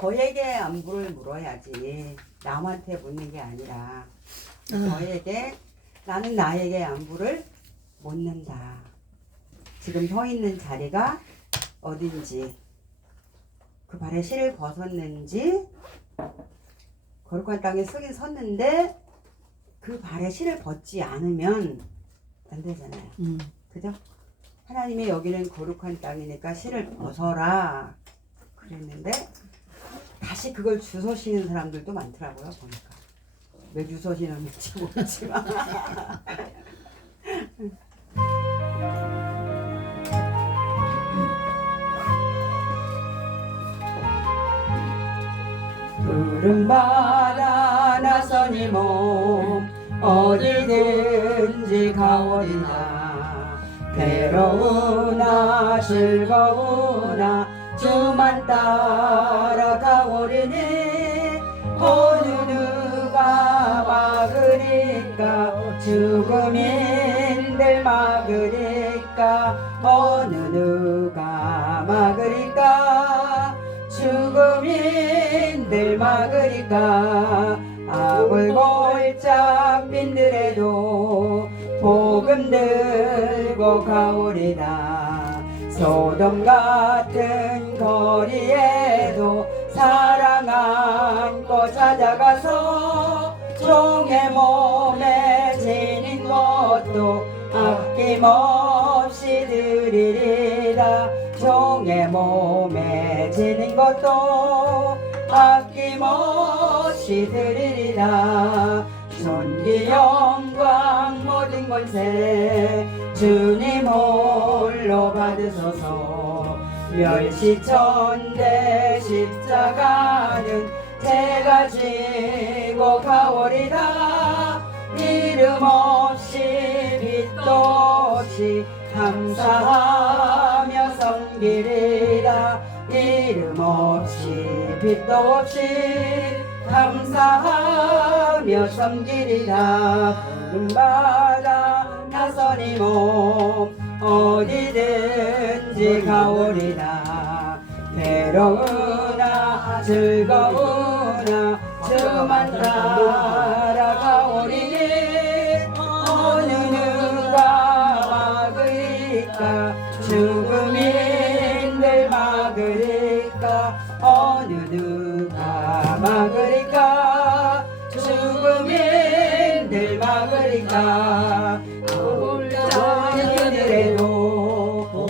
저에게 안부를 물어야지. 남한테 묻는 게 아니라 저에게 나는 나에게 안부를 묻는다. 지금 서 있는 자리가 어딘지, 그 발에 실을 벗었는지, 거룩한 땅에 서긴 섰는데 그 발에 실을 벗지 않으면 안 되잖아요. 그죠? 하나님이 여기는 거룩한 땅이니까 실을 벗어라 그랬는데 다시 그걸 주워시는 사람들도 많더라고요. 보니까 왜 주워시는지 모르지만 푸른 바다 나서니 몸 어디든지 가오리나 괴로우나 즐거우나 주만 따라가오리니 어느 누가 막으리까 죽음인들 막으리까 어느 누가 막으리까 죽음인들 막으리까 악을 골짝 빈들에도 복음 들고 가오리다 소돔 같은 거리에도 사랑 안고 찾아가서 종의 몸에 지닌 것도 아낌없이 드리리라 종의 몸에 지닌 것도 아낌없이 드리리라 존귀 영광 모든 권세 주님 홀로 받으소서 멸시천대 십자가는 제가 지고 가오리라 이름 없이 빛도 없이 감사하며 섬기리라 이름 없이 빛도 없이 감사하며 섬기리라 푸른 바다 나서니 몸 어디든지 가오리라 괴로우나 즐거우나 주만 따라가오리니 어느 누가 막으리까 죽음인들 막으리까 어느 누가 막으리까 죽음인들 막으리까 자녀들에도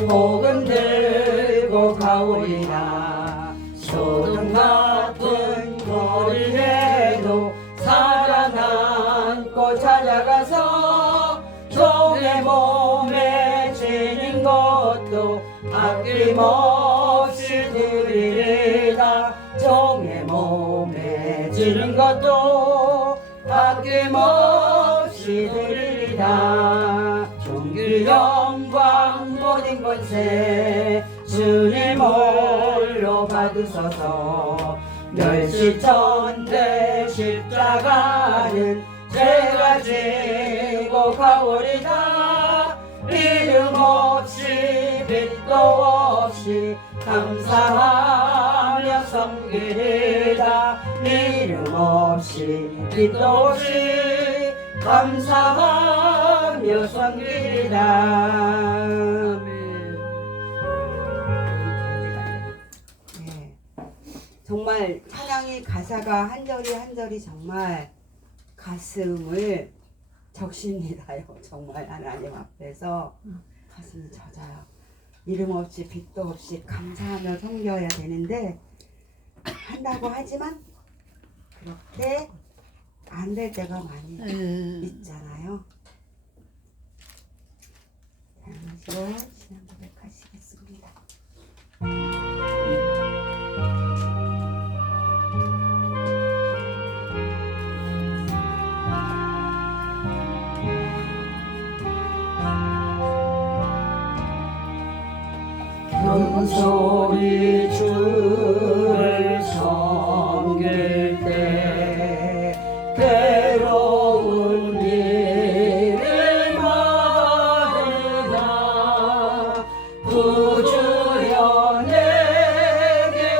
복음 들고 가오리라 소돔 같은 거리에도 사랑 안고 찾아가서 종의 몸에 지닌 것도 아낌없이 드리리라 종의 몸에 지닌 것도 아낌없이 드리리라 존귀 영광 모든 권세 주님 홀로 받으소서 멸시천대 십자가는 제가 지고 가오리다 이름 없이 빛도 없이 감사하며 섬기리라 이름 없이 빛도 없이 감사하며 섬기리라 네. 정말 찬양의 가사가 한 절이 한 절이 정말 가슴을 적십니다요. 정말 하나님 앞에서 가슴이 젖어요. 이름 없이 빛도 없이 감사하며 섬겨야 되는데 한다고 하지만 그렇게 안 될 때가 많이 있잖아요. 하시고 신앙 고백하시겠습니다. 소리 주를 섬길 때 괴로운 일을 말이다 구주여 내게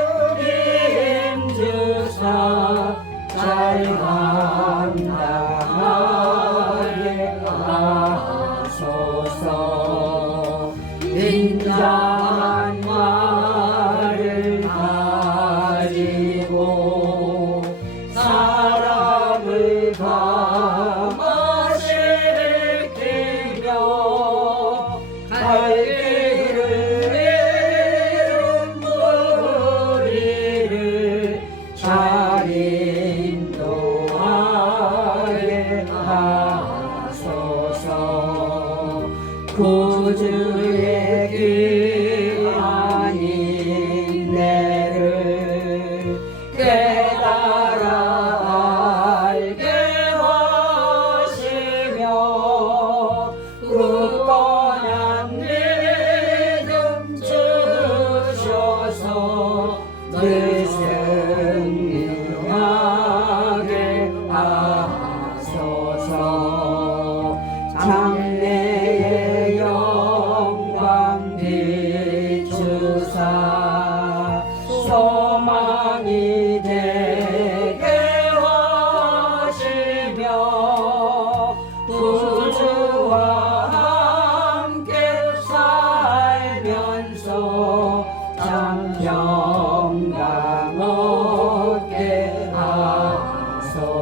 주셔서 늘 승리하게 하소서. 장래의 영광 비추사 소망이 되게 하시며 구주와 함께 살면서 영광 얻게 하소서.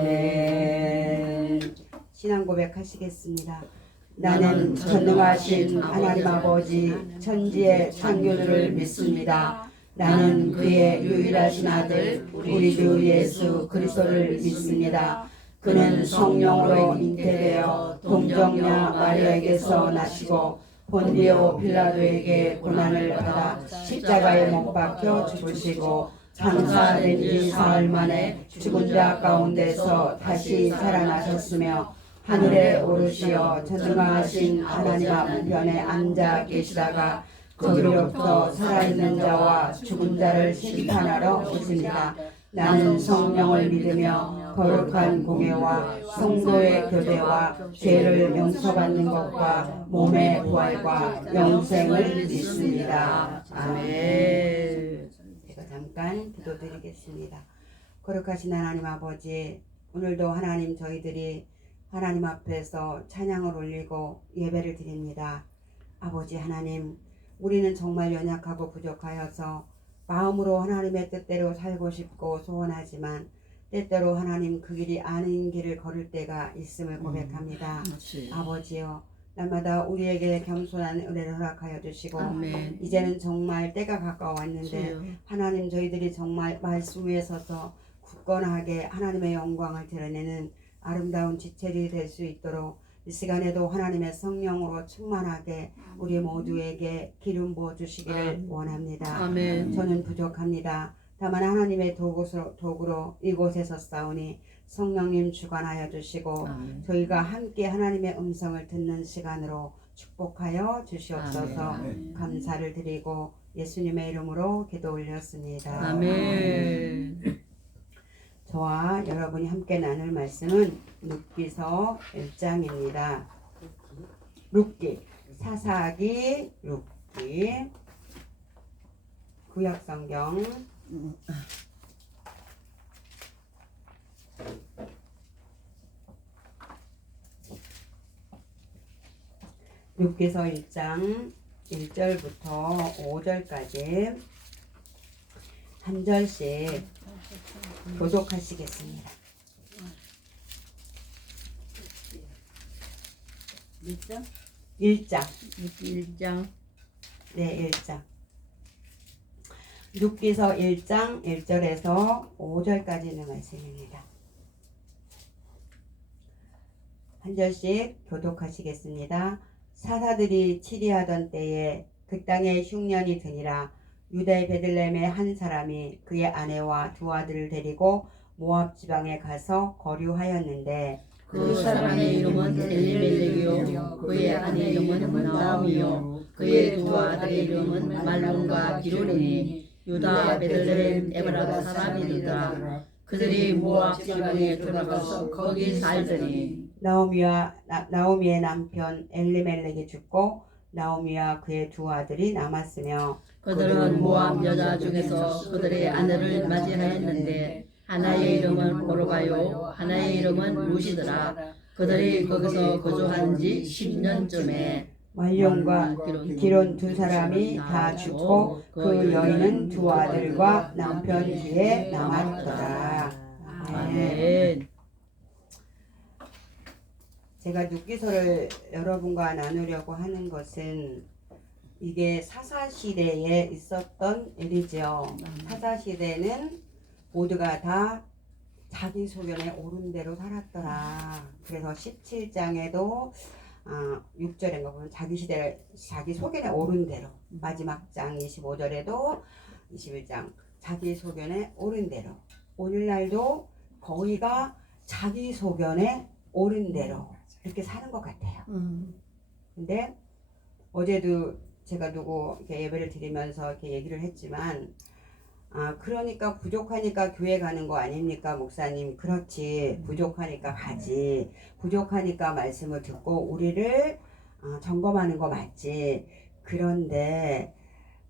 아멘. 신앙 고백하시겠습니다. 나는 전능하신 하나님 아버지 천지의 창조주를 믿습니다. 나는 그의 유일하신 아들 우리 주 예수 그리스도를 믿습니다. 그는 성령으로 잉태되어 동정녀 마리아에게서 나시고 본디오 빌라도에게 고난을 받아 십자가에 못 박혀 죽으시고 장사된 지 사흘 만에 죽은 자 가운데서 다시 살아나셨으며 하늘에 오르시어 전능하신 하나님 앞편에 앉아 계시다가 거기로부터 살아있는 자와 죽은 자를 심판하러 오십니다. 나는 성령을 믿으며 거룩한 공예와 성도의 교제와 죄를 용서받는 것과 몸의 부활과 영생을 믿습니다. 아멘. 제가 잠깐 기도드리겠습니다. 거룩하신 하나님 아버지, 오늘도 하나님 저희들이 하나님 앞에서 찬양을 올리고 예배를 드립니다. 아버지 하나님, 우리는 정말 연약하고 부족하여서 마음으로 하나님의 뜻대로 살고 싶고 소원하지만 때때로 하나님 그 길이 아닌 길을 걸을 때가 있음을 고백합니다. 아버지여, 날마다 우리에게 겸손한 은혜를 허락하여 주시고 아멘. 이제는 정말 때가 가까워왔는데 주여. 하나님 저희들이 정말 말씀 위에 서서 굳건하게 하나님의 영광을 드러내는 아름다운 지체들이 될 수 있도록 이 시간에도 하나님의 성령으로 충만하게 우리 모두에게 기름 부어 주시기를 원합니다. 아멘. 저는 부족합니다. 다만 하나님의 도구로 이곳에서 싸우니 성령님 주관하여 주시고 아멘. 저희가 함께 하나님의 음성을 듣는 시간으로 축복하여 주시옵소서. 아멘. 감사를 드리고 예수님의 이름으로 기도 올렸습니다. 아멘. 저와 여러분이 함께 나눌 말씀은 룻기서 1장입니다. 룻기, 사사기, 룻기, 구약성경 룻기서 1장 1절부터 5절까지 한 절씩 교독하시겠습니다. 1장? 1장. 1장. 네, 1장. 룻기서 1장 1절에서 5절까지 있는 말씀입니다. 한 절씩 교독하시겠습니다. 사사들이 치리하던 때에 그 땅에 흉년이 드니라. 유다의 베들레헴의 한 사람이 그의 아내와 두 아들을 데리고 모압 지방에 가서 거류하였는데 그 사람의 이름은 엘리멜렉이요 그의 아내 이름은 나오미요 그의 두 아들의 이름은 말론과 기론이니 유다 베들레헴 에브라다 사람이니라. 그들이 모압 지방에 들어가서 거기 살더니 나오미의 남편 엘리멜렉이 죽고 나오미와 그의 두 아들이 남았으며 그들은 모압 여자 중에서 그들의 아내를 맞이하였는데 하나의 이름은 오르바요 하나의 이름은 루시더라. 그들이 거기서 거주한 지 10년쯤에 말론과 기론 두 사람이 다 죽고 그 여인은 두 아들과 남편 뒤에 남았더라. 아멘. 제가 룻기서를 여러분과 나누려고 하는 것은 이게 사사시대에 있었던 일이죠. 사사시대는 모두가 다 자기 소견에 옳은 대로 살았더라. 그래서 17장에도 6절인가 보면 자기 소견에 옳은 대로, 마지막 장 25절에도 21장 자기 소견에 옳은 대로, 오늘날도 거의가 자기 소견에 옳은 대로 이렇게 사는 것 같아요. 근데 어제도 제가 누구 이렇게 예배를 드리면서 이렇게 얘기를 했지만, 그러니까 부족하니까 교회 가는 거 아닙니까, 목사님? 그렇지. 부족하니까 가지. 부족하니까 말씀을 듣고 우리를 점검하는 거 맞지. 그런데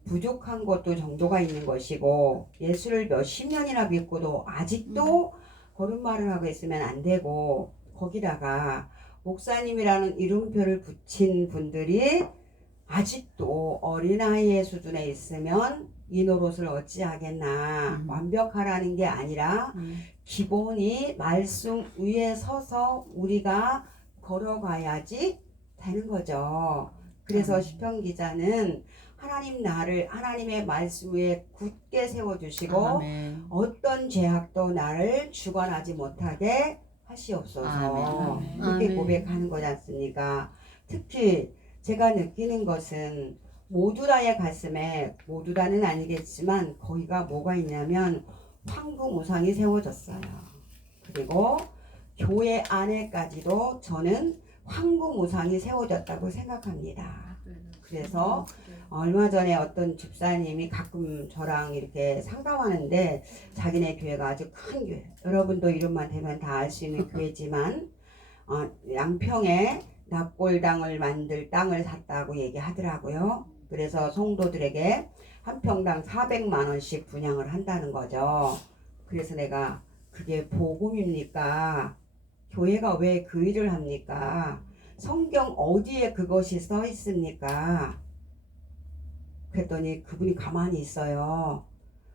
부족한 것도 정도가 있는 것이고, 예수를 몇십 년이나 믿고도 아직도 거짓말을 하고 있으면 안 되고, 거기다가 목사님이라는 이름표를 붙인 분들이 아직도 어린아이의 수준에 있으면 이 노릇을 어찌하겠나. 완벽하라는 게 아니라 기본이 말씀 위에 서서 우리가 걸어가야지 되는 거죠. 그래서 시편 기자는 하나님 나를 하나님의 말씀 위에 굳게 세워주시고 아멘. 어떤 죄악도 나를 주관하지 못하게 하시옵소서. 아멘. 그렇게 아멘. 고백하는 거지 않습니까? 특히 제가 느끼는 것은 모두 다의 가슴에, 모두 다는 아니겠지만 거기가 뭐가 있냐면 황금우상이 세워졌어요. 그리고 교회 안에까지도 저는 황금우상이 세워졌다고 생각합니다. 그래서 얼마 전에 어떤 집사님이 가끔 저랑 이렇게 상담하는데, 자기네 교회가 아주 큰 교회, 여러분도 이름만 대면 다 알 수 있는 교회지만 양평에 납골당을 만들 땅을 샀다고 얘기하더라고요. 그래서 성도들에게 한 평당 400만 원씩 분양을 한다는 거죠. 그래서 내가 그게 복음입니까? 교회가 왜 그 일을 합니까? 성경 어디에 그것이 써 있습니까? 그랬더니 그분이 가만히 있어요.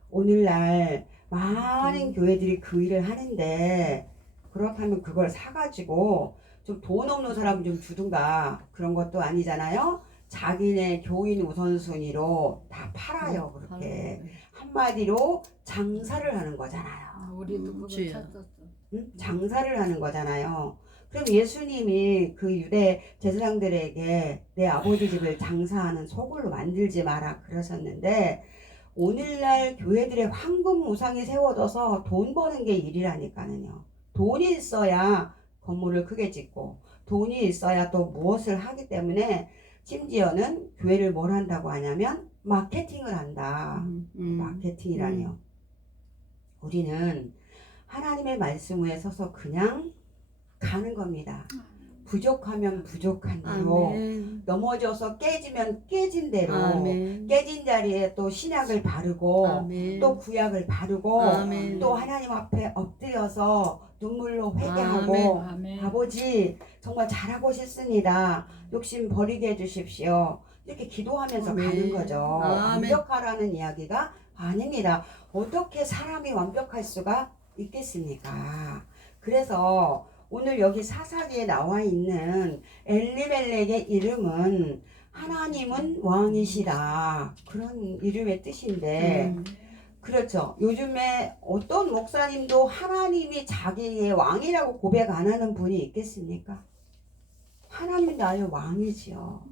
오늘날 많은 교회들이 그 일을 하는데, 그렇다면 그걸 사가지고 좀 돈 없는 사람 좀 주든가. 그런 것도 아니잖아요. 자기네 교인 우선순위로 다 팔아요. 그렇게 한마디로 장사를 하는 거잖아요. 우리도 그거 주여. 찾았어. 응? 장사를 하는 거잖아요. 그럼 예수님이 그 유대 제사장들에게 내 아버지 집을 장사하는 소굴로 만들지 마라 그러셨는데, 오늘날 교회들의 황금 우상이 세워져서 돈 버는 게 일이라니까는요. 돈이 있어야 건물을 크게 짓고 돈이 있어야 또 무엇을 하기 때문에, 심지어는 교회를 뭘 한다고 하냐면 마케팅을 한다. 마케팅이라니요. 우리는 하나님의 말씀 위에 서서 그냥 가는 겁니다. 부족하면 부족한 대로, 아멘. 넘어져서 깨지면 깨진 대로, 아멘. 깨진 자리에 또 신약을 바르고 아멘. 또 구약을 바르고 아멘. 또 하나님 앞에 엎드려서 눈물로 회개하고, 아멘. 아버지 정말 잘하고 싶습니다. 욕심 버리게 해주십시오. 이렇게 기도하면서 아멘. 가는 거죠. 아멘. 완벽하라는 이야기가 아닙니다. 어떻게 사람이 완벽할 수가 있겠습니까? 그래서 오늘 여기 사사기에 나와 있는 엘리멜렉의 이름은 하나님은 왕이시다, 그런 이름의 뜻인데, 그렇죠. 요즘에 어떤 목사님도 하나님이 자기의 왕이라고 고백 안 하는 분이 있겠습니까? 하나님이 나의 왕이지요.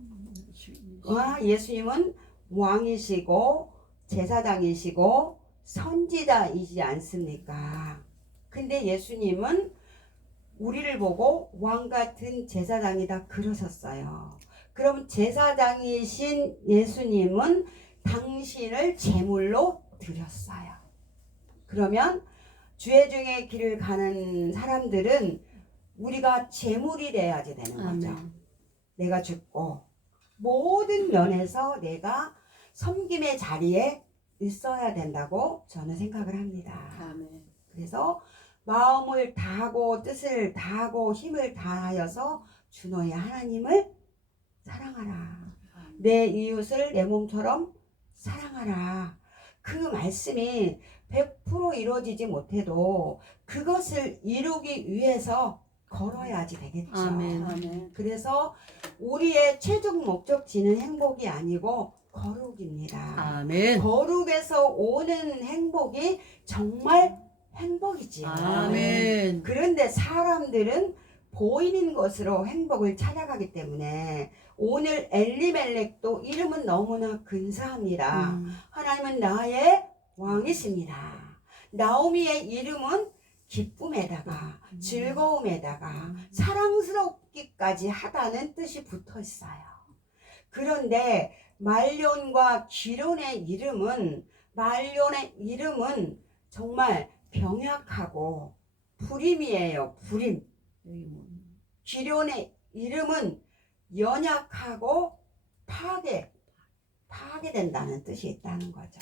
예수님은 왕이시고 제사장이시고 선지자이지 않습니까? 근데 예수님은 우리를 보고 왕 같은 제사장이다 그러셨어요. 그럼 제사장이신 예수님은 당신을 제물로 드렸어요. 그러면 주의 중에 길을 가는 사람들은 우리가 제물이 돼야지 되는 거죠. 아멘. 내가 죽고 모든 면에서 내가 섬김의 자리에 있어야 된다고 저는 생각을 합니다. 아멘. 그래서 마음을 다하고 뜻을 다하고 힘을 다하여서 주 너의 하나님을 사랑하라. 내 이웃을 내 몸처럼 사랑하라. 그 말씀이 100% 이루어지지 못해도 그것을 이루기 위해서 걸어야지 되겠죠. 아멘. 아멘. 그래서 우리의 최종 목적지는 행복이 아니고 거룩입니다. 아멘. 거룩에서 오는 행복이 정말 행복이지요. 아멘. 그런데 사람들은 보이는 것으로 행복을 찾아가기 때문에 오늘 엘리멜렉도 이름은 너무나 근사합니다. 하나님은 나의 왕이십니다. 나오미의 이름은 기쁨에다가 즐거움에다가 사랑스럽기까지 하다는 뜻이 붙어 있어요. 그런데 말론과 기론의 이름은 정말 병약하고 불임이에요. 불임. 기론의 이름은 연약하고 파괴된다는 뜻이 있다는 거죠.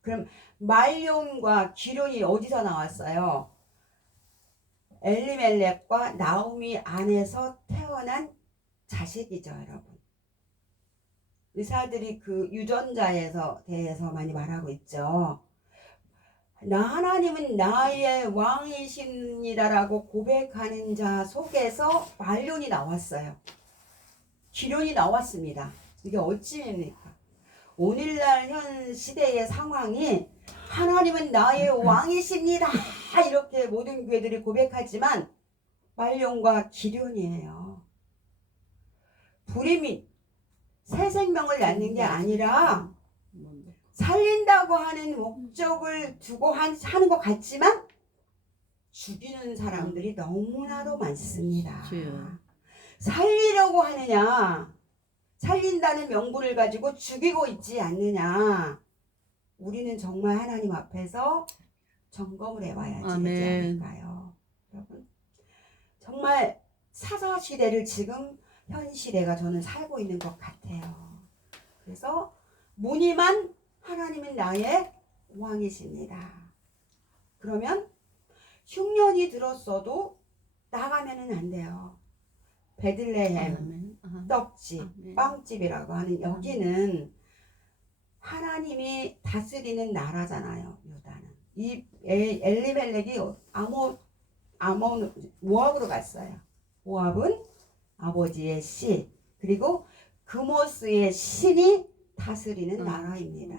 그럼 말론과 기론이 어디서 나왔어요? 엘리멜렉과 나오미 안에서 태어난 자식이죠, 여러분. 의사들이 그 유전자에서 대해서 많이 말하고 있죠. 하나님은 나의 왕이십니다라고 고백하는 자 속에서 말론이 나왔어요. 기론이 나왔습니다. 이게 어찌입니까? 오늘날 현 시대의 상황이 하나님은 나의 왕이십니다 이렇게 모든 교회들이 고백하지만 말론과 기론이에요. 불임이 새 생명을 낳는 게 아니라 살린다고 하는 목적을 두고 하는 것 같지만 죽이는 사람들이 너무나도 많습니다. 살리려고 하느냐, 살린다는 명분을 가지고 죽이고 있지 않느냐. 우리는 정말 하나님 앞에서 점검을 해봐야지 되지 않을까요? 여러분, 정말 사사시대를 지금 현 시대가 저는 살고 있는 것 같아요. 그래서 무늬만 하나님은 나의 왕이십니다. 그러면 흉년이 들었어도 나가면은 안 돼요. 베들레헴 떡집, 빵집이라고 하는 여기는 하나님이 다스리는 나라잖아요. 유다는 이 엘리멜렉이 모압으로 갔어요. 모압은 아버지의 씨, 그리고 그모스의 신이 다스리는 나라입니다.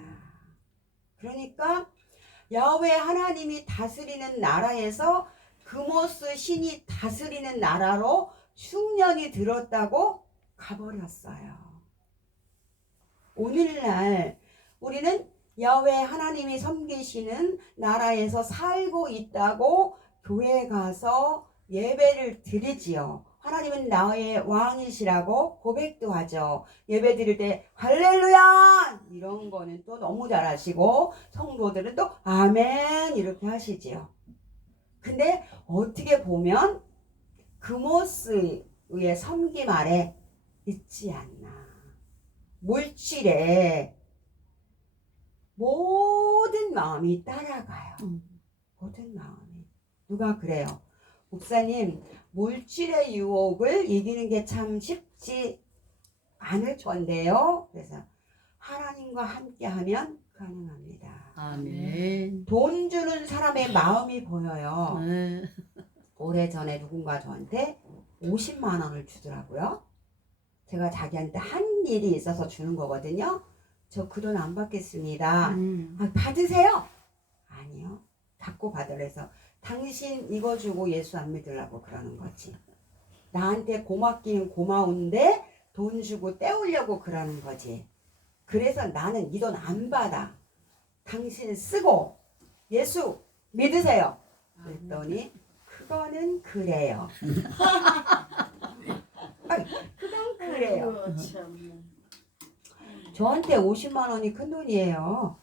그러니까 야훼 하나님이 다스리는 나라에서 그모스 신이 다스리는 나라로 흉년이 들었다고 가버렸어요. 오늘날 우리는 야훼 하나님이 섬기시는 나라에서 살고 있다고 교회 가서 예배를 드리지요. 하나님은 나의 왕이시라고 고백도 하죠. 예배 드릴 때 할렐루야 이런 거는 또 너무 잘하시고 성도들은 또 아멘 이렇게 하시지요. 근데 어떻게 보면 그모스의 섬김 아래 있지 않나. 물질에 모든 마음이 따라가요. 모든 마음이. 누가 그래요? 목사님, 물질의 유혹을 이기는 게 참 쉽지 않을 건데요. 그래서 하나님과 함께하면 가능합니다. 아멘. 돈 주는 사람의 마음이 보여요. 오래전에 누군가 저한테 50만 원을 주더라고요. 제가 자기한테 한 일이 있어서 주는 거거든요. 저 그 돈 안 받겠습니다. 아, 받으세요. 아니요. 받고 받으래서 당신 이거 주고 예수 안 믿으려고 그러는 거지. 나한테 고맙기는 고마운데 돈 주고 떼우려고 그러는 거지. 그래서 나는 이 돈 안 받아. 당신 쓰고 예수 믿으세요. 그랬더니 그거는 그래요. 아니, 그건 그래요. 저한테 50만 원이 큰 돈이에요.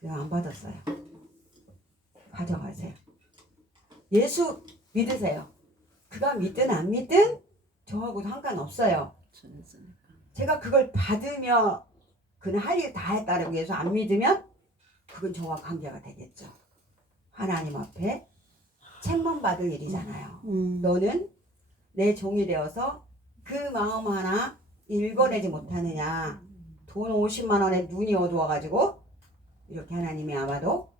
그냥 안 받았어요. 가져가세요. 예수 믿으세요. 그가 믿든 안 믿든 저하고 상관없어요. 제가 그걸 받으며 그는 할 일 다 했다라고 예수 안 믿으면 그건 저와 관계가 되겠죠. 하나님 앞에 책만 받을 일이잖아요. 너는 내 종이 되어서 그 마음 하나 읽어내지 못하느냐. 돈 50만 원에 눈이 어두워가지고 이렇게 하나님이 아마도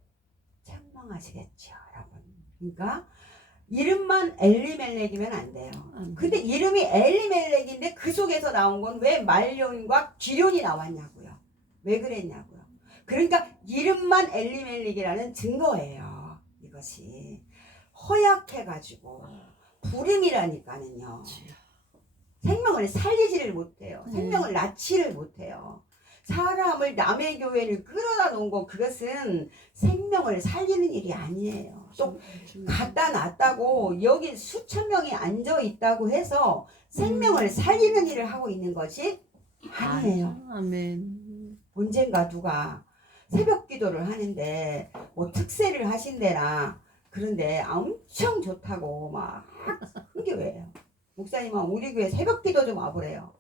책망하시겠죠, 여러분. 그러니까 이름만 엘리멜렉이면 안 돼요. 근데 이름이 엘리멜렉인데 그 속에서 나온 건 왜 말론과 기론이 나왔냐고요. 왜 그랬냐고요. 그러니까 이름만 엘리멜렉이라는 증거예요. 이것이 허약해가지고 불임이라니까는요. 생명을 살리지를 못해요. 생명을 낳지를 못해요. 사람을 남의 교회를 끌어다 놓은 거 그것은 생명을 살리는 일이 아니에요. 또 갖다 놨다고 여기 수천 명이 앉아 있다고 해서 생명을 살리는 일을 하고 있는 것이 아니에요. 아멘. 언젠가 누가 새벽 기도를 하는데 뭐 특세를 하신대나 그런데 엄청 좋다고 막 흥겨워해요. 목사님은 우리 교회 새벽 기도 좀 와보래요.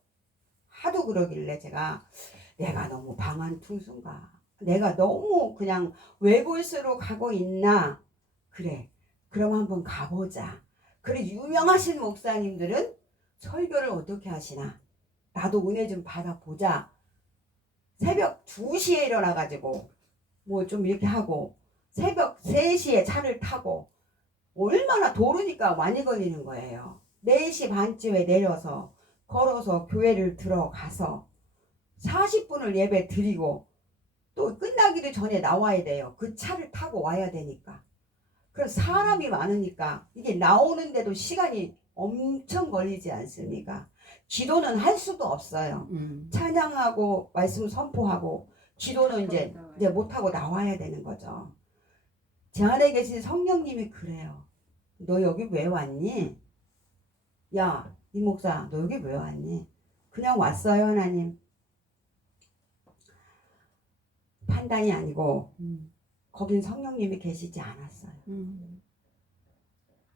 하도 그러길래 제가 내가 너무 방한퉁수인가, 내가 너무 그냥 외골수로 가고 있나, 그래 그럼 한번 가보자. 그래 유명하신 목사님들은 설교를 어떻게 하시나 나도 은혜 좀 받아보자. 새벽 2시에 일어나가지고 뭐 좀 이렇게 하고 새벽 3시에 차를 타고 얼마나 도로니까 많이 걸리는 거예요. 4시 반쯤에 내려서 걸어서 교회를 들어가서 40분을 예배 드리고 또 끝나기도 전에 나와야 돼요. 그 차를 타고 와야 되니까. 그럼 사람이 많으니까 이게 나오는데도 시간이 엄청 걸리지 않습니까? 기도는 할 수도 없어요. 찬양하고 말씀 선포하고 기도는 이제 못하고 나와야 되는 거죠. 제 안에 계신 성령님이 그래요. 너 여기 왜 왔니? 야, 이 목사 너 여기 왜 왔니? 그냥 왔어요 하나님. 판단이 아니고 거긴 성령님이 계시지 않았어요.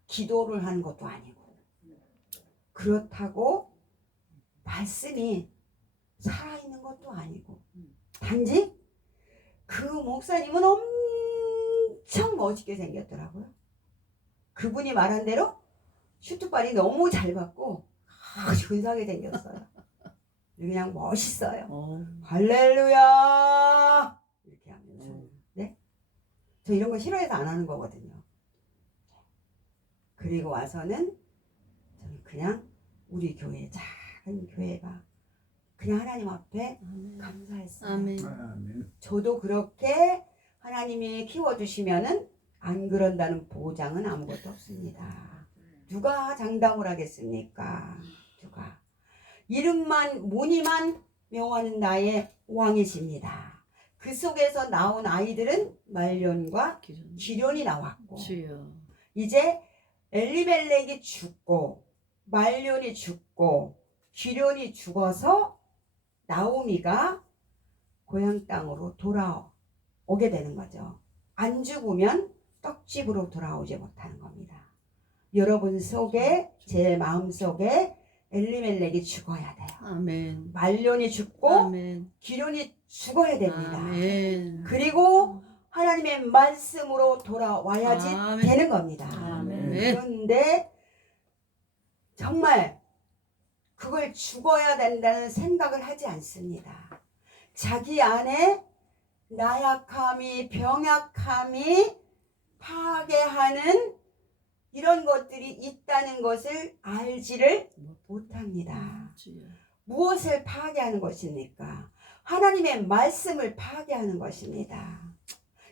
기도를 하는 것도 아니고 그렇다고 말씀이 살아있는 것도 아니고 단지 그 목사님은 엄청 멋있게 생겼더라고요. 그분이 말한 대로 슈트발이 너무 잘 받고 아주 근사하게 생겼어요. 그냥 멋있어요. 할렐루야 이렇게 하면서. 네? 저 이런 거 싫어해서 안 하는 거거든요. 그리고 와서는 저는 그냥 우리 교회 작은 교회가 그냥 하나님 앞에 감사했어요. 아멘. 저도 그렇게 하나님이 키워주시면은 안 그런다는 보장은 아무것도 없습니다. 누가 장담을 하겠습니까? 누가? 이름만 무늬만 명하는 나의 왕이십니다. 그 속에서 나온 아이들은 말년과 기련이 나왔고 주여. 이제 엘리멜렉이 죽고 말년이 죽고 기련이 죽어서 나오미가 고향 땅으로 돌아오게 되는 거죠. 안 죽으면 떡집으로 돌아오지 못하는 겁니다. 여러분 속에 제 마음 속에 엘리멜렉이 죽어야 돼요. 아멘. 말년이 죽고 아멘. 기련이 죽어야 됩니다. 아멘. 그리고 하나님의 말씀으로 돌아와야지 아멘. 되는 겁니다. 아멘. 그런데 정말 그걸 죽어야 된다는 생각을 하지 않습니다. 자기 안에 나약함이 병약함이 파괴하는 이런 것들이 있다는 것을 알지를 못합니다. 주여. 무엇을 파괴하는 것입니까? 하나님의 말씀을 파괴하는 것입니다.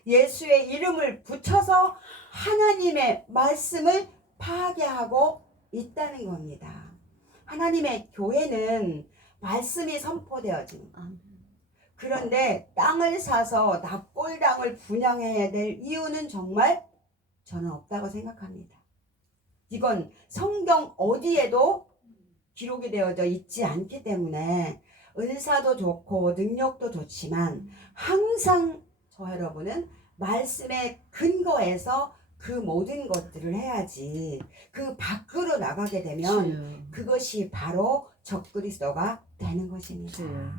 예수의 이름을 붙여서 하나님의 말씀을 파괴하고 있다는 겁니다. 하나님의 교회는 말씀이 선포되어지는 거예요. 그런데 땅을 사서 납골당을 분양해야 될 이유는 정말 저는 없다고 생각합니다. 이건 성경 어디에도 기록이 되어져 있지 않기 때문에 은사도 좋고 능력도 좋지만 항상 저 여러분은 말씀의 근거에서 그 모든 것들을 해야지 그 밖으로 나가게 되면 주여. 그것이 바로 적그리스도가 되는 것입니다. 주여.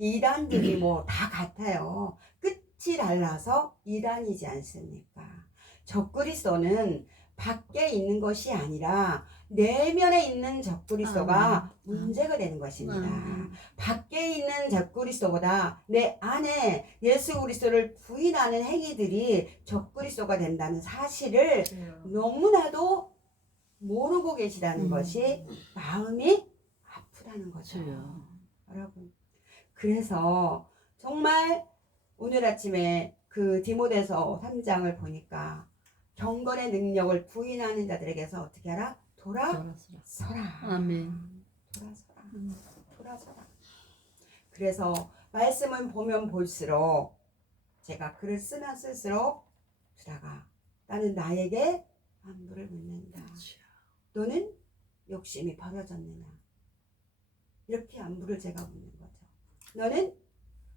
이단들이 뭐 다 같아요. 끝이 달라서 이단이지 않습니까? 적그리스도는 밖에 있는 것이 아니라 내면에 있는 적그리스도가 문제가 되는 것입니다. 밖에 있는 적그리스도보다 내 안에 예수 그리스도를 부인하는 행위들이 적그리스도가 된다는 사실을 너무나도 모르고 계시다는 것이 마음이 아프다는 거죠. 여러분. 그래서 정말 오늘 아침에 그 디모데서 3장을 보니까 경건의 능력을 부인하는 자들에게서 어떻게 하라? 돌아서라. 아멘. 돌아서라. 돌아서라. 그래서 말씀을 보면 볼수록 제가 글을 쓰면 쓸수록 주다가 나는 나에게 안부를 묻는다. 너는 욕심이 버려졌느냐? 이렇게 안부를 제가 묻는 거죠. 너는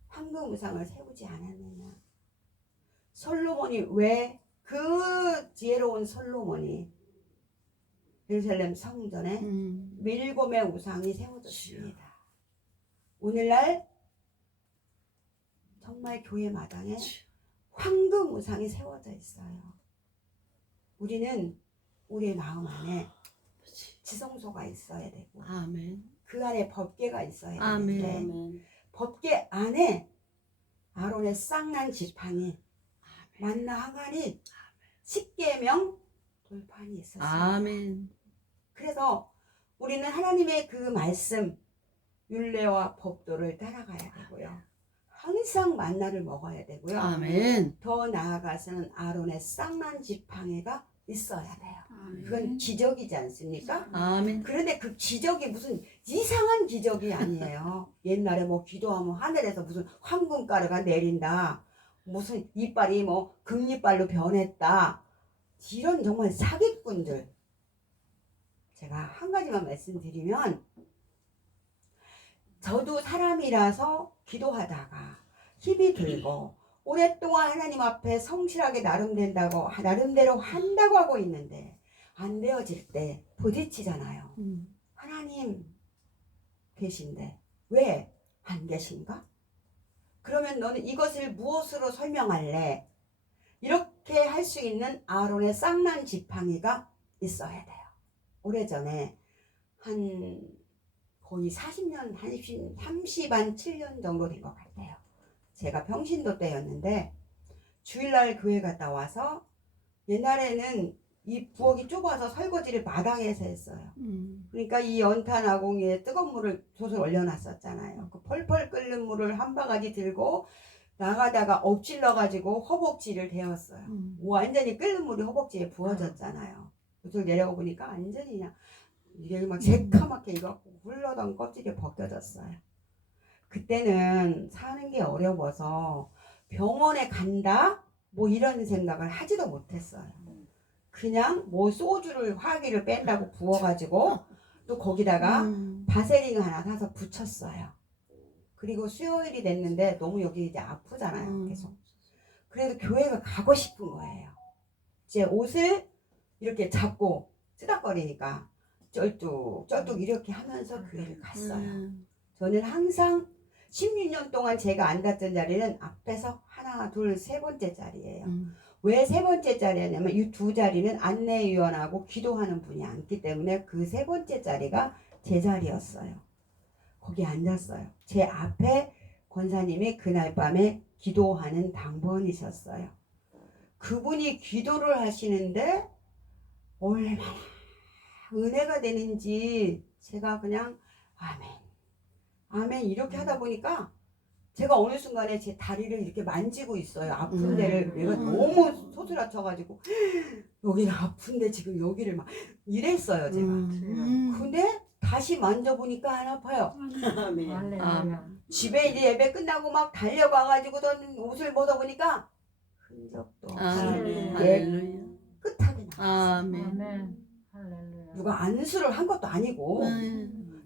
황금우상을 세우지 않았느냐? 솔로몬이 왜 그 지혜로운 솔로몬이 예루살렘 성전에 밀곰의 우상이 세워졌습니다. 오늘날 정말 교회 마당에 황금 우상이 세워져 있어요. 우리는 우리의 마음 안에 지성소가 있어야 되고 아멘. 그 안에 법궤가 있어야 아멘. 되는데 법궤 안에 아론의 쌍난 지팡이 만나 항아리 10계명 돌판이 있었습니다. 아멘. 그래서 우리는 하나님의 그 말씀 율례와 법도를 따라가야 되고요. 항상 만나를 먹어야 되고요. 아멘. 더 나아가서는 아론의 쌍난 지팡이가 있어야 돼요. 아멘. 그건 기적이지 않습니까? 아멘. 그런데 그 기적이 무슨 이상한 기적이 아니에요. 옛날에 뭐 기도하면 하늘에서 무슨 황금가루가 내린다. 무슨 이빨이 뭐 금이빨로 변했다. 이런 정말 사기꾼들. 제가 한 가지만 말씀드리면 저도 사람이라서 기도하다가 힘이 들고 오랫동안 하나님 앞에 성실하게 나름대로 한다고 하고 있는데 안 되어질 때 부딪히잖아요. 하나님 계신데 왜 안 계신가? 그러면 너는 이것을 무엇으로 설명할래? 이렇게 할 수 있는 아론의 쌍난 지팡이가 있어야 돼요. 오래전에 한 거의 40년, 37년 정도 된 것 같아요. 제가 평신도 때였는데 주일날 교회 갔다 와서 옛날에는 이 부엌이 좁아서 설거지를 마당에서 했어요. 그러니까 이 연탄 아궁이에 뜨거운 물을 솥을 올려놨었잖아요. 그 펄펄 끓는 물을 한 바가지 들고 나가다가 엎질러 가지고 허벅지를 데웠어요. 완전히 끓는 물이 허벅지에 부어졌잖아요. 솥을 내려가 보니까 완전히 그냥 이게 막 새카맣게 익었고 훌러덩 껍질이 벗겨졌어요. 그때는 사는 게 어려워서 병원에 간다 뭐 이런 생각을 하지도 못했어요. 그냥 뭐 소주를 화기를 뺀다고 부어가지고 또 거기다가 바세린 하나 사서 붙였어요. 그리고 수요일이 됐는데 너무 여기 이제 아프잖아요. 계속. 그래도 교회가 가고 싶은 거예요. 제 옷을 이렇게 잡고 쓰닥거리니까 쩔뚝 이렇게 하면서 교회를 갔어요. 저는 항상 16년 동안 제가 앉았던 자리는 앞에서 하나, 둘, 세 번째 자리예요. 왜 세 번째 자리냐면 이 두 자리는 안내위원하고 기도하는 분이 앉기 때문에 그 세 번째 자리가 제 자리였어요. 거기 앉았어요. 제 앞에 권사님이 그날 밤에 기도하는 당번이셨어요. 그분이 기도를 하시는데 얼마나 은혜가 되는지 제가 그냥 아멘 아멘 이렇게 하다 보니까 제가 어느 순간에 제 다리를 이렇게 만지고 있어요. 아픈 데를 내가 너무 소스라쳐가지고 여기가 아픈데 지금 여기를 막 이랬어요 제가. 근데 다시 만져보니까 안 아파요. 할렐루야. 집에 이제 예배 끝나고 막 달려가가지고 던 옷을 벗어보니까 흔적도 없이 아멘. 할렐루야. 깨끗하게 나왔어요. 아멘. 아멘. 할렐루야. 누가 안수를 한 것도 아니고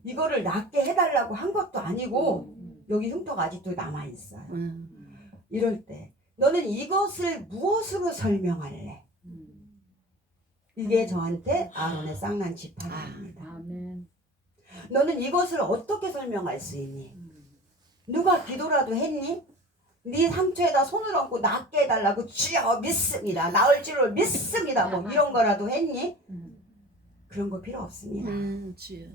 이거를 낫게 해달라고 한 것도 아니고 여기 흉터가 아직도 남아있어요. 이럴 때 너는 이것을 무엇으로 설명할래? 이게 저한테 아론의 쌍난 지팡이입니다. 아멘. 너는 이것을 어떻게 설명할 수 있니? 누가 기도라도 했니? 네 상처에다 손을 얹고 낫게 해달라고 주여 믿습니다. 나을 줄을 믿습니다. 뭐 이런 거라도 했니? 그런 거 필요 없습니다. 주여.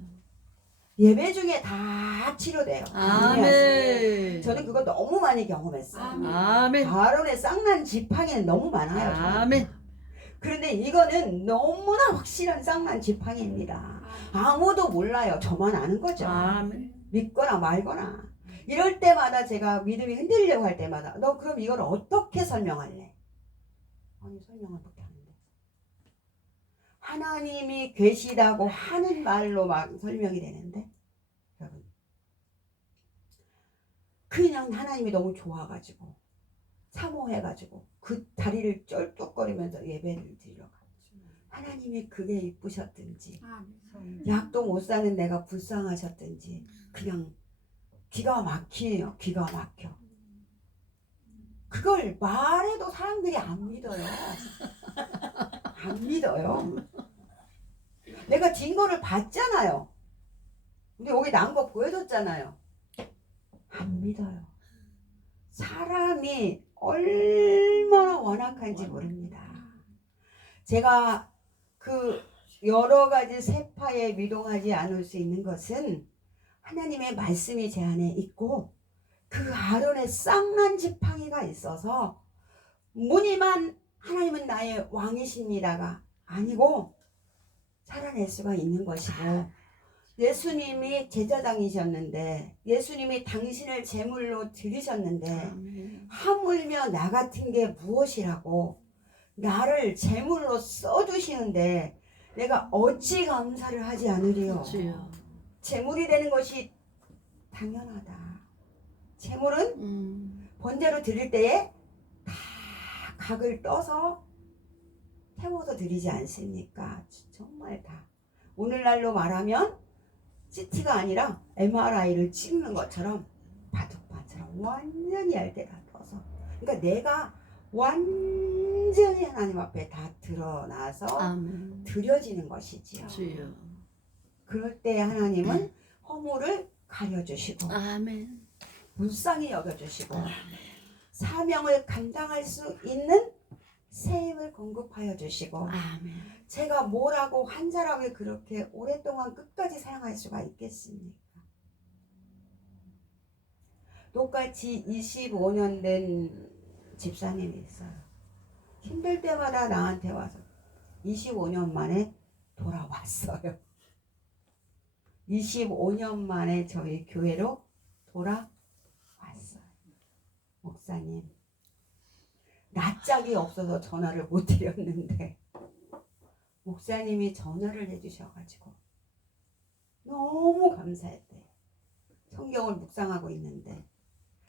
예배 중에 다 치료돼요. 아멘. 저는 그거 너무 많이 경험했어요. 아멘. 아론의 쌍난 지팡이는 너무 많아요. 저는. 아멘. 그런데 이거는 너무나 확실한 쌍난 지팡이입니다. 아무도 몰라요. 저만 아는 거죠. 아멘. 믿거나 말거나. 이럴 때마다 제가 믿음이 흔들려고 할 때마다 너 그럼 이걸 어떻게 설명할래? 아니 설명을 못하는데. 하나님이 계시다고 하는 말로 막 설명이 되는데 여러분 그냥 하나님이 너무 좋아가지고 사모해가지고 그 다리를 쩔뚝거리면서 예배를 드려. 하나님이 그게 이쁘셨든지 약도 못 사는 내가 불쌍하셨든지 그냥 기가 막히네요. 기가 막혀. 그걸 말해도 사람들이 안 믿어요. 안 믿어요. 내가 증거를 봤잖아요. 근데 여기 난 거 보여줬잖아요. 안 믿어요. 사람이 얼마나 완악한지 모릅니다. 제가 그 여러 가지 세파에 미동하지 않을 수 있는 것은 하나님의 말씀이 제 안에 있고 그 아론의 쌍난 지팡이가 있어서 무늬만 하나님은 나의 왕이십니다가 아니고 살아낼 수가 있는 것이고 예수님이 제사장이셨는데 예수님이 당신을 제물로 드리셨는데 하물며 나 같은 게 무엇이라고 나를 제물로 써주시는데 내가 어찌 감사를 하지 않으리요. 제물이 되는 것이 당연하다. 제물은 번제로 드릴 때에 다 각을 떠서 태워서 드리지 않습니까? 정말 다. 오늘날로 말하면 CT가 아니라 MRI를 찍는 것처럼 바둑판처럼 완전히 얇게 다 떠서 그러니까 내가 완전히 하나님 앞에 다 드러나서 드려지는 것이지요. 그럴 때 하나님은 허물을 가려주시고 불쌍히 여겨주시고 사명을 감당할 수 있는 새 힘을 공급하여 주시고 제가 뭐라고 한 사람을 그렇게 오랫동안 끝까지 사랑할 수가 있겠습니까? 똑같이 25년 된 집사님이 있어요. 힘들 때마다 나한테 와서 25년 만에 돌아왔어요. 25년 만에 저희 교회로 돌아왔어요. 목사님, 낯짝이 없어서 전화를 못 드렸는데 목사님이 전화를 해주셔가지고 너무 감사했대요. 성경을 묵상하고 있는데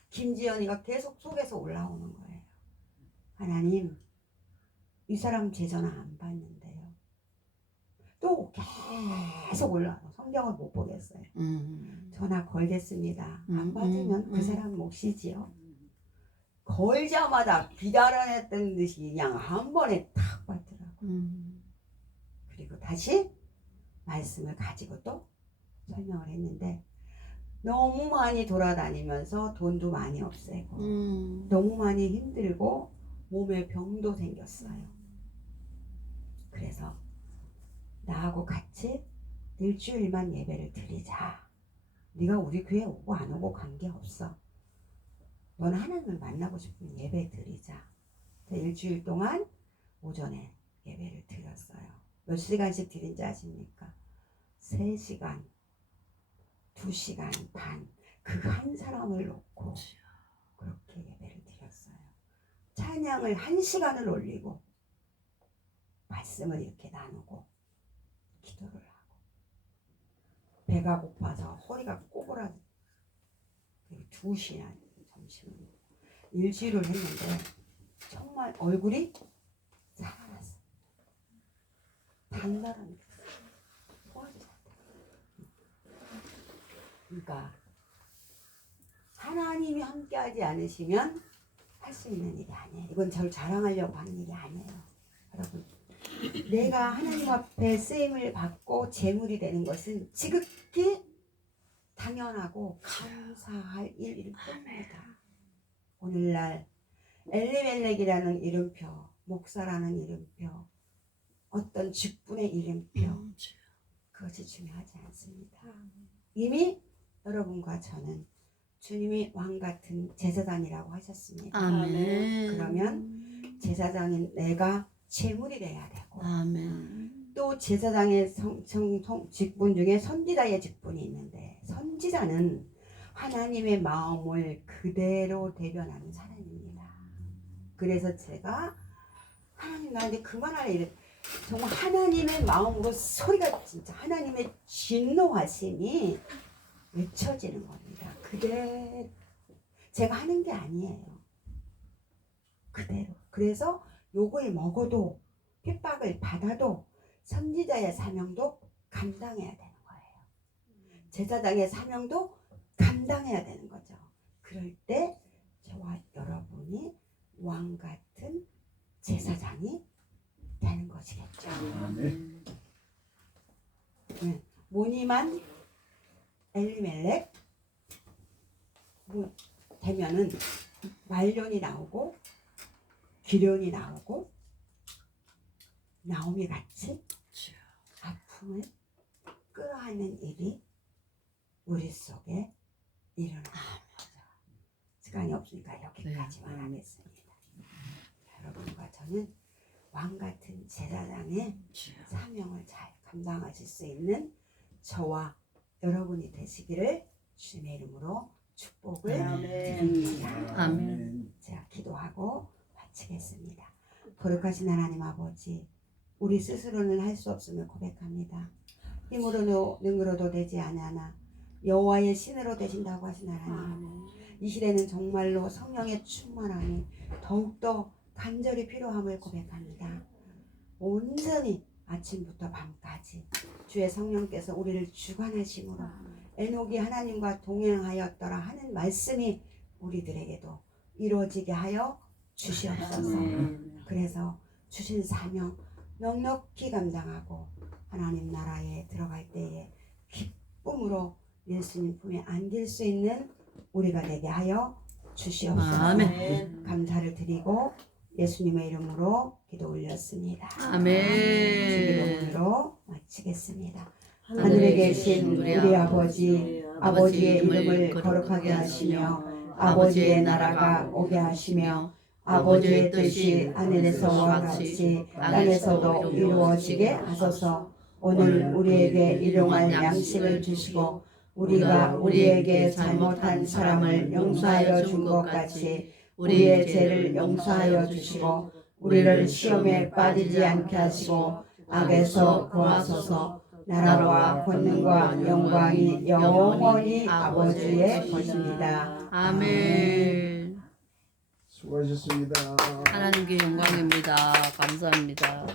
김지연이가 계속 속에서 올라오는 거예요. 하나님, 이 사람 제 전화 안 받는데요. 또 계속 올라와요. 성경을 못 보겠어요. 전화 걸겠습니다. 안 받으면 그 사람 몫이지요. 걸자마자 기다려냈던 듯이 그냥 한 번에 탁 받더라고요. 그리고 다시 말씀을 가지고 또 설명을 했는데 너무 많이 돌아다니면서 돈도 많이 없애고 너무 많이 힘들고 몸에 병도 생겼어요. 그래서 나하고 같이 일주일만 예배를 드리자. 네가 우리 교회 오고 안 오고 관계없어. 너는 하나님을 만나고 싶으면 예배 드리자. 일주일 동안 오전에 예배를 드렸어요. 몇 시간씩 드린지 아십니까? 3시간, 2시간 반. 그 한 사람을 놓고 그렇게 예배를 드렸어요. 찬양을 1시간을 올리고 말씀을 이렇게 나누고 기도를 하고 배가 고파서 허리가 꼬부라져 2시간 점심을 일주일을 했는데 정말 얼굴이 살아났어. 단단한 소화도 잘 돼. 그러니까 하나님이 함께하지 않으시면 할 수 있는 일이 아니에요. 이건 저를 자랑하려고 하는 일이 아니에요. 여러분, 내가 하나님 앞에 쓰임을 받고 제물이 되는 것은 지극히 당연하고 감사할 일일 뿐입니다. 오늘날 엘리멜렉이라는 이름표, 목사라는 이름표, 어떤 직분의 이름표, 그것이 중요하지 않습니다. 이미 여러분과 저는 주님이 왕 같은 제사장이라고 하셨습니다. 그러면 제사장인 내가 제물이 돼야 되고 또 제사장의 직분 중에 선지자의 직분이 있는데 선지자는 하나님의 마음을 그대로 대변하는 사람입니다. 그래서 제가 하나님 나한테 그만하래 이래. 정말 하나님의 마음으로 소리가 진짜 하나님의 진노하심이 외쳐지는 겁니다. 그대로 제가 하는 게 아니에요. 그대로. 그래서 욕을 먹어도 핍박을 받아도 선지자의 사명도 감당해야 되는 거예요. 제사장의 사명도 감당해야 되는 거죠. 그럴 때 저와 여러분이 왕 같은 제사장이 되는 것이겠죠. 네. 무늬만 엘리멜렉 되면은 말년이 나오고 기련이 나오고 나오미 같이 아픔을 끌어안는 일이 우리 속에 일어나는 거죠. 시간이 없으니까 여기까지만 하겠습니다. 여러분과 저는 왕 같은 제사장의 사명을 잘 감당하실 수 있는 저와 여러분이 되시기를 주님의 이름으로 축복을 드립니다. 아멘. 제가 기도하고 마치겠습니다. 거룩하신 하나님 아버지, 우리 스스로는 할 수 없음을 고백합니다. 힘으로도 능으로도 되지 아니하나 여호와의 신으로 되신다고 하신 하나님, 이 시대는 정말로 성령의 충만함이 더욱더 간절히 필요함을 고백합니다. 온전히 아침부터 밤까지 주의 성령께서 우리를 주관하심으로 에녹이 하나님과 동행하였더라 하는 말씀이 우리들에게도 이루어지게 하여 주시옵소서. 그래서 주신 사명 넉넉히 감당하고 하나님 나라에 들어갈 때에 기쁨으로 예수님 품에 안길 수 있는 우리가 되게 하여 주시옵소서. 아멘. 감사를 드리고 예수님의 이름으로 기도 올렸습니다. 아멘. 기도문으로 마치겠습니다. 하늘에 계신 우리 아버지, 아버지의 이름을 거룩하게 하시며 아버지의 나라가 오게 하시며 아버지의 뜻이 하늘에서와 같이 땅에서도 이루어지게 하소서. 오늘 우리에게 일용할 양식을 주시고 우리가 우리에게 잘못한 사람을 용서하여 준 것 같이 우리의 죄를 용서하여 주시고 우리를 시험에 빠지지 않게 하시고 악에서 구하소서. 나라와 권능과 영광이 영원히 아버지의 것입니다. 아멘. 수고하셨습니다. 하나님께 영광입니다. 감사합니다.